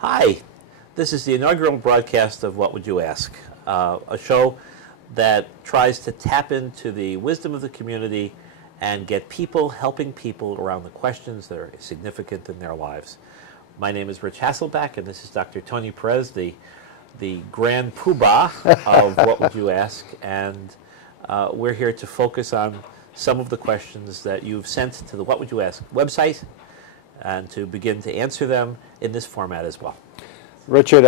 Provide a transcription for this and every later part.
Hi, this is the inaugural broadcast of What Would You Ask? A show that tries to tap into the wisdom of the community and get people helping people around the questions that are significant in their lives. My name is Rich Hasselback, and this is Dr. Tony Perez, the grand poobah of What Would You Ask? And we're here to focus on some of the questions that you've sent to the What Would You Ask website and to begin to answer them in this format as well. Richard,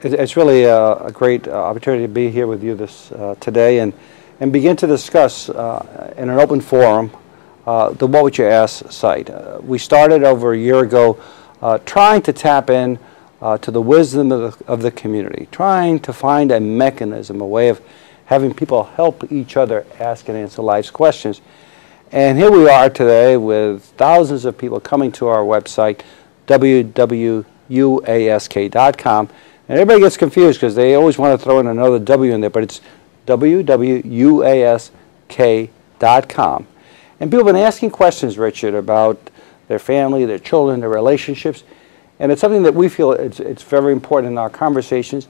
it's really a great opportunity to be here with you today and begin to discuss in an open forum the What Would You Ask site. We started over a year ago trying to tap in to the wisdom of the community, trying to find a mechanism, a way of having people help each other ask and answer life's questions. And here we are today with thousands of people coming to our website, whatwouldyouask.com. And everybody gets confused because they always want to throw in another W in there, but it's whatwouldyouask.com. And people have been asking questions, Richard, about their family, their children, their relationships. And it's something that we feel it's very important in our conversations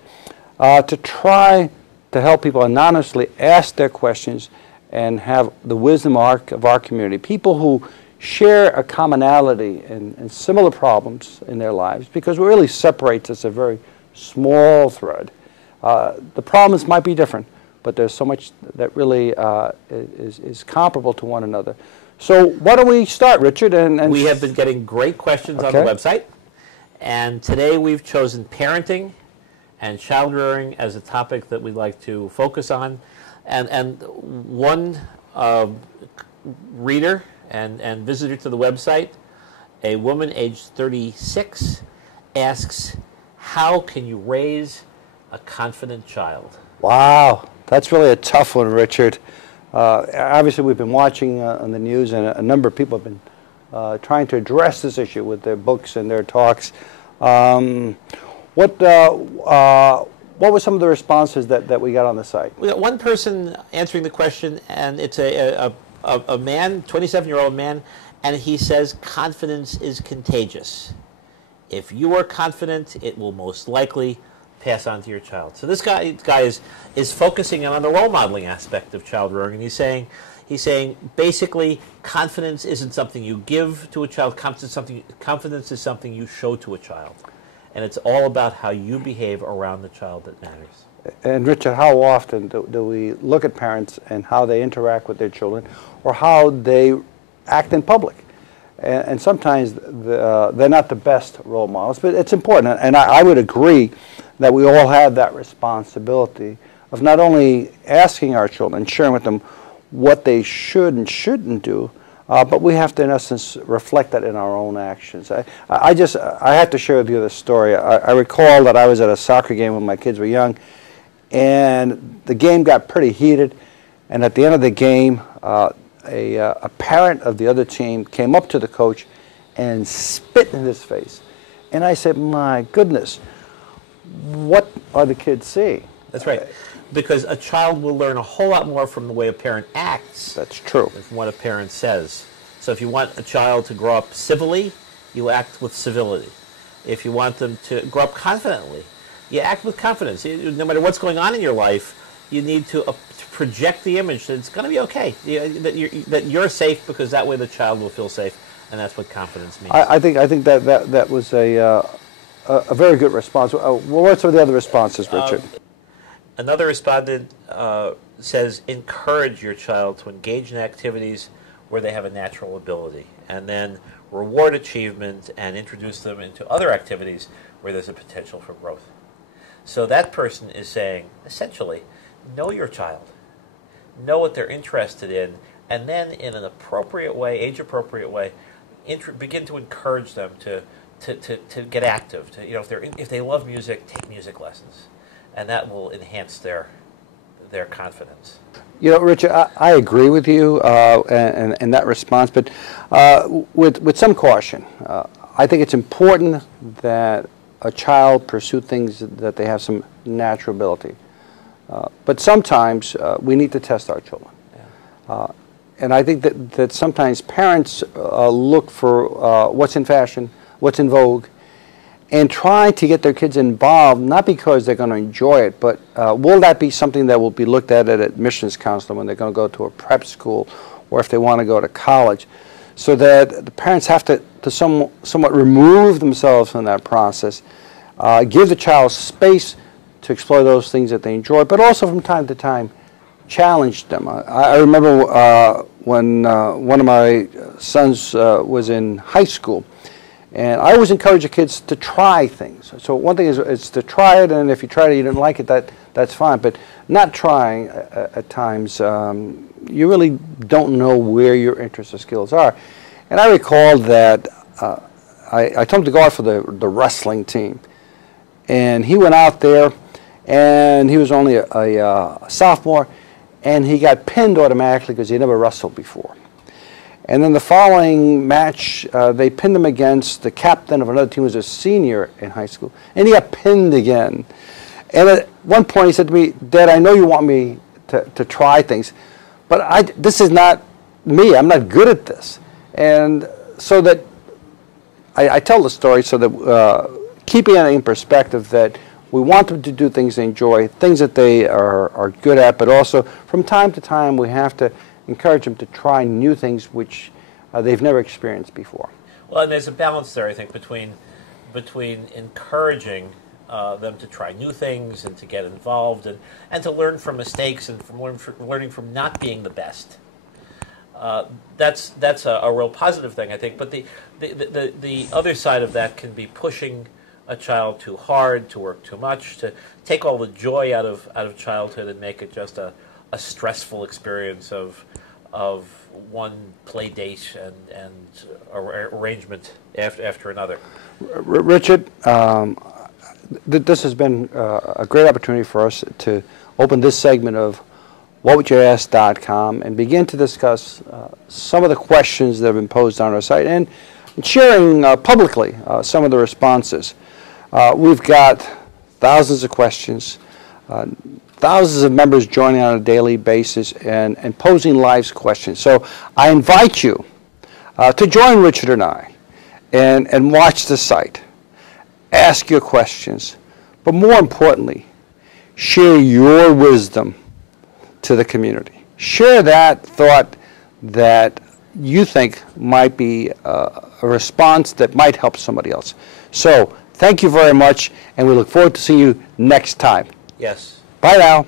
to try to help people anonymously ask their questions and have the wisdom of our community. People who share a commonality and similar problems in their lives, because what really separates us a very small thread. The problems might be different, but there's so much that really is comparable to one another. So why don't we start, Richard? We have been getting great questions on the website, and today we've chosen parenting and child rearing as a topic that we'd like to focus on. And one reader and visitor to the website, a woman aged 36, asks, how can you raise a confident child? Wow, that's really a tough one, Richard. Obviously, we've been watching on the news, and a number of people have been trying to address this issue with their books and their talks. What were some of the responses that we got on the site? We got one person answering the question, and it's a man, 27-year-old man, and he says confidence is contagious. If you are confident, it will most likely pass on to your child. So this guy is focusing on the role modeling aspect of child rearing, and he's saying basically confidence isn't something you give to a child. Confidence is something you show to a child. And it's all about how you behave around the child that matters. And Richard, how often do we look at parents and how they interact with their children, or how they act in public? And sometimes they're not the best role models, but it's important. And I would agree that we all have that responsibility of not only asking our children, sharing with them what they should and shouldn't do, but we have to, in essence, reflect that in our own actions. I have to share with you this story. I recall that I was at a soccer game when my kids were young, and the game got pretty heated. And at the end of the game, a parent of the other team came up to the coach and spit in his face. And I said, my goodness, what are the kids seeing? That's right. Because a child will learn a whole lot more from the way a parent acts. That's true. Than from what a parent says. So if you want a child to grow up civilly, you act with civility. If you want them to grow up confidently, you act with confidence. No matter what's going on in your life, you need to project the image that it's going to be okay, that you're safe, because that way the child will feel safe, and that's what confidence means. I think that was a very good response. What were some of the other responses, Richard? Another respondent says, encourage your child to engage in activities where they have a natural ability, and then reward achievement and introduce them into other activities where there's a potential for growth. So that person is saying, essentially, know your child, know what they're interested in, and then in an appropriate way, age-appropriate way, begin to encourage them to get active. If they love music, take music lessons. And that will enhance their confidence. You know, Richard, I agree with you in that response, but with some caution. I think it's important that a child pursue things that they have some natural ability. But sometimes we need to test our children. Yeah. And I think that sometimes parents look for what's in fashion, what's in vogue, and trying to get their kids involved, not because they're going to enjoy it, but will that be something that will be looked at admissions counseling when they're going to go to a prep school or if they want to go to college, so that the parents have to somewhat remove themselves from that process, give the child space to explore those things that they enjoy, but also from time to time challenge them. I remember when one of my sons was in high school, and I always encourage the kids to try things. So one thing is to try it, and if you try it and you didn't like it, that's fine. But not trying at times, you really don't know where your interests or skills are. And I recall that I told him to go out for the wrestling team. And he went out there, and he was only a sophomore, and he got pinned automatically because he never wrestled before. And then the following match, they pinned him against the captain of another team who was a senior in high school, and he got pinned again. And at one point he said to me, "Dad, I know you want me to try things, but this is not me. I'm not good at this." And so that I tell the story so that keeping it in perspective, that we want them to do things they enjoy, things that they are good at, but also from time to time we have to encourage them to try new things which they've never experienced before. Well, and there's a balance there, I think, between encouraging them to try new things and to get involved and to learn from mistakes and from learning from not being the best. That's a real positive thing, I think. But the other side of that can be pushing a child too hard, to work too much, to take all the joy out of childhood and make it just a stressful experience of one play date and arrangement after another. Richard, this has been a great opportunity for us to open this segment of whatwouldyouask.com and begin to discuss some of the questions that have been posed on our site and sharing publicly some of the responses. We've got thousands of questions, thousands of members joining on a daily basis and posing live questions. So I invite you to join Richard and I and watch the site. Ask your questions, but more importantly, share your wisdom to the community. Share that thought that you think might be a response that might help somebody else. So thank you very much, and we look forward to seeing you next time. Yes. Bye now.